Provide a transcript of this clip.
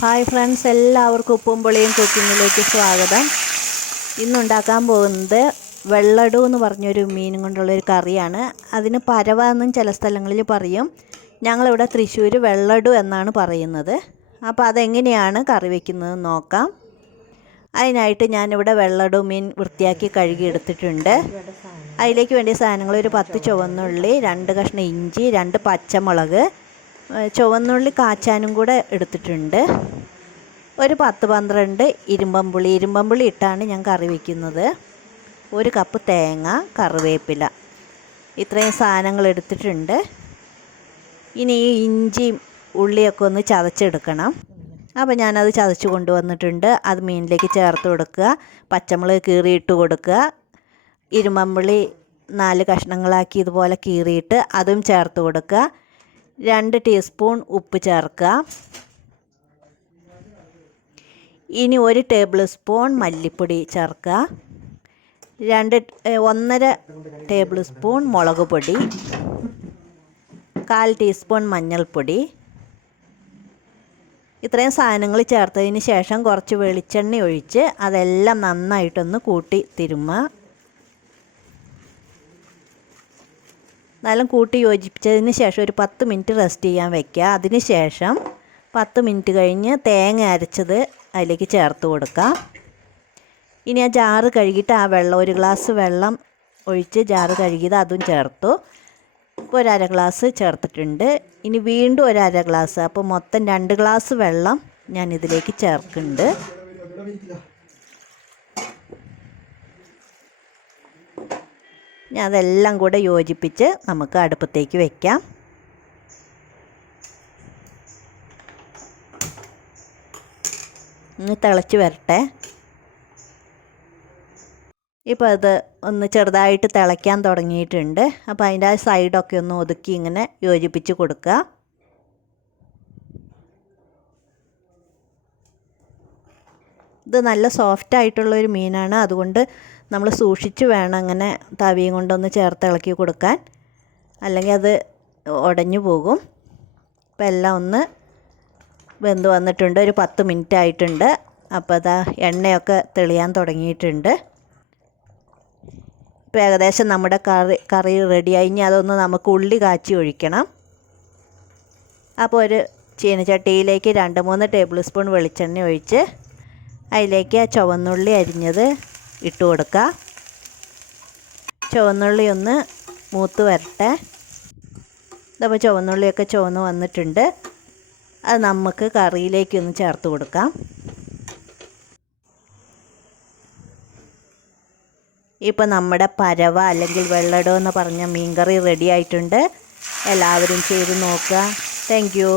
Hi friends, എല്ലാവർക്കും ഉപ്പും പുളിയും കുക്കിങ്ങിലേക്ക് സ്വാഗതം. ഇന്നുണ്ടാക്കാൻ പോകുന്നത് വെള്ളടു എന്ന് പറഞ്ഞൊരു മീനും കൊണ്ടുള്ളൊരു കറിയാണ്. അതിന് പരവ എന്നും ചില സ്ഥലങ്ങളിൽ പറയും. ഞങ്ങളിവിടെ തൃശ്ശൂർ വെള്ളടു എന്നാണ് പറയുന്നത്. അപ്പോൾ അതെങ്ങനെയാണ് കറി വയ്ക്കുന്നത് നോക്കാം. അതിനായിട്ട് ഞാനിവിടെ വെള്ളടു മീൻ വൃത്തിയാക്കി കഴുകി എടുത്തിട്ടുണ്ട്. അതിലേക്ക് വേണ്ടിയ സാധനങ്ങൾ: ഒരു 10 ചുവന്നുള്ളി, 2 കഷ്ണം ഇഞ്ചി, 2 പച്ചമുളക്, ചുവന്നുള്ളി കാച്ചാനും കൂടെ എടുത്തിട്ടുണ്ട്, ഒരു 10-12 ഇരുമ്പമ്പുളി ഇട്ടാണ് ഞാൻ കറി വയ്ക്കുന്നത്, 1 കപ്പ് തേങ്ങ, കറിവേപ്പില, ഇത്രയും സാധനങ്ങൾ എടുത്തിട്ടുണ്ട്. ഇനി ഈ ഇഞ്ചിയും ഉള്ളിയൊക്കെ ഒന്ന് ചതച്ചെടുക്കണം. അപ്പോൾ ഞാനത് ചതച്ച് കൊണ്ടുവന്നിട്ടുണ്ട്. അത് മീനിലേക്ക് ചേർത്ത് കൊടുക്കുക. പച്ചമുളക് കീറിയിട്ട് കൊടുക്കുക. ഇരുമ്പമ്പുളി 4 കഷ്ണങ്ങളാക്കി ഇതുപോലെ കീറിയിട്ട് അതും ചേർത്ത് കൊടുക്കുക. 2 ടീസ്പൂൺ ഉപ്പ് ചേർക്കുക. ഇനി 1 ടേബിൾ സ്പൂൺ മല്ലിപ്പൊടി ചേർക്കുക. 1.5 ടേബിൾ സ്പൂൺ മുളക് പൊടി, 1/4 ടീസ്പൂൺ മഞ്ഞൾപ്പൊടി. ഇത്രയും സാധനങ്ങൾ ചേർത്തതിന് ശേഷം കുറച്ച് വെളിച്ചെണ്ണ ഒഴിച്ച് അതെല്ലാം നന്നായിട്ടൊന്ന് കൂട്ടി തിരുമ്മുക. നല്ല കൂട്ടി യോജിപ്പിച്ചതിന് ശേഷം ഒരു 10 മിനിറ്റ് റെസ്റ്റ് ചെയ്യാൻ വയ്ക്കുക. അതിന് ശേഷം 10 മിനിറ്റ് കഴിഞ്ഞ് തേങ്ങ അരച്ചത് അതിലേക്ക് ചേർത്ത് കൊടുക്കുക. ഇനി ആ ജാറ് കഴുകിയിട്ട് ആ വെള്ളം, 1 ഗ്ലാസ് വെള്ളം ഒഴിച്ച് ജാറ് കഴുകിയത് അതും ചേർത്തു. ഇപ്പോൾ 1/2 ഗ്ലാസ് ചേർത്തിട്ടുണ്ട്. ഇനി വീണ്ടും 1/2 ഗ്ലാസ്, അപ്പോൾ മൊത്തം 2 ഗ്ലാസ് വെള്ളം ഞാൻ ഇതിലേക്ക് ചേർക്കുന്നുണ്ട്. ഇനി അതെല്ലാം കൂടെ യോജിപ്പിച്ച് നമുക്ക് അടുപ്പത്തേക്ക് വയ്ക്കാം. ഒന്ന് തിളച്ച് വരട്ടെ. ഇപ്പോൾ അത് ഒന്ന് ചെറുതായിട്ട് തിളയ്ക്കാൻ തുടങ്ങിയിട്ടുണ്ട്. അപ്പോൾ അതിൻ്റെ ആ സൈഡൊക്കെ ഒന്ന് ഒതുക്കി ഇങ്ങനെ യോജിപ്പിച്ച് കൊടുക്കുക. ഇത് നല്ല സോഫ്റ്റ് ആയിട്ടുള്ളൊരു മീനാണ്. അതുകൊണ്ട് നമ്മൾ സൂക്ഷിച്ച് വേണം അങ്ങനെ തവിയും കൊണ്ടൊന്ന് ചേർത്ത് ഇളക്കി കൊടുക്കാൻ, അല്ലെങ്കിൽ അത് ഉടഞ്ഞു പോകും. അപ്പോൾ എല്ലാം ഒന്ന് വെന്ത് വന്നിട്ടുണ്ട്. ഒരു 10 മിനിറ്റ് ആയിട്ടുണ്ട്. അപ്പോൾ അതാ എണ്ണയൊക്കെ തെളിയാൻ തുടങ്ങിയിട്ടുണ്ട്. ഇപ്പോൾ ഏകദേശം നമ്മുടെ കറി റെഡിയായി. ഇനി അതൊന്ന് നമുക്ക് ഉള്ളി കാച്ചി ഒഴിക്കണം. അപ്പോൾ ഒരു ചീനച്ചട്ടിയിലേക്ക് 2-3 ടേബിൾ സ്പൂൺ വെളിച്ചെണ്ണ ഒഴിച്ച് അതിലേക്ക് ആ ചുവന്നുള്ളി അരിഞ്ഞത് ഇട്ട് കൊടുക്കുക. ചുവന്നുള്ളി ഒന്ന് മൂത്ത് വരട്ടെ. ഇതപ്പോൾ ചുവന്നുള്ളിയൊക്കെ ചുവന്ന് വന്നിട്ടുണ്ട്. അത് നമുക്ക് കറിയിലേക്കൊന്ന് ചേർത്ത് കൊടുക്കാം. ഇപ്പോൾ നമ്മുടെ പരവ അല്ലെങ്കിൽ വെള്ളടു എന്ന് പറഞ്ഞ മീൻകറി റെഡി ആയിട്ടുണ്ട്. എല്ലാവരും ചെയ്ത് നോക്കുക. Thank you.